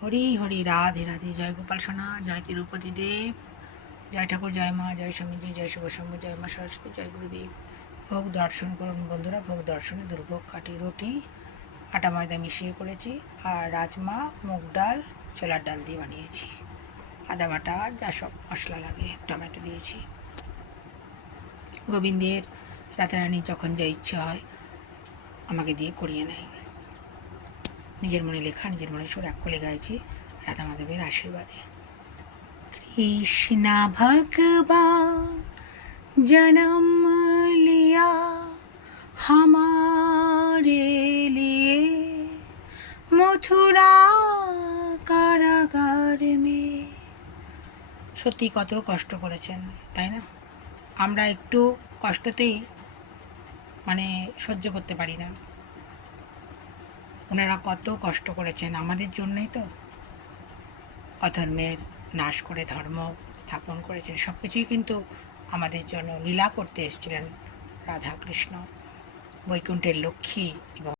হরি হরি, রাধে রাধে। জয় গোপাল সোনা, জয় তিরুপতি দেব, জয় ঠাকুর, জয় মা, জয় স্বামীজি, জয় শুভসম্ভ, জয় মা সরস্বতী, জয় গুরুদেব। ভোগ দর্শন করুন বন্ধুরা। ভোগ দর্শনে দুর্ভোগ কাটি রুটি আটা ময়দা মিশিয়ে করেছি, আর রাজমা, মুগ ডাল, ছোলার ডাল দিয়ে বানিয়েছি। আদা বাটা যা সব মশলা লাগে, টমেটো দিয়েছি। গোবিন্দের রাধারানীর যখন যা ইচ্ছে হয় আমাকে দিয়ে করিয়ে নেয়। নিজের মনে লেখা, নিজের মনে সুর এক করে গাইছি রাধা মাধবের আশীর্বাদে। কৃষ্ণ ভগবান জন্ম লিয়া हमारे लिए মথুরা কারাগার মে। সত্যি কত কষ্ট করেছেন, তাই না? আমরা একটু কষ্টতেই সহ্য করতে পারি না। ওনারা কত কষ্ট করেছেন আমাদের জন্যই তো অধর্মের নাশ করে ধর্ম স্থাপন করেছেন। সব কিছুই কিন্তু আমাদের জন্য লীলা করতে এসেছিলেন রাধা কৃষ্ণ, বৈকুণ্ঠের লক্ষ্মী এবং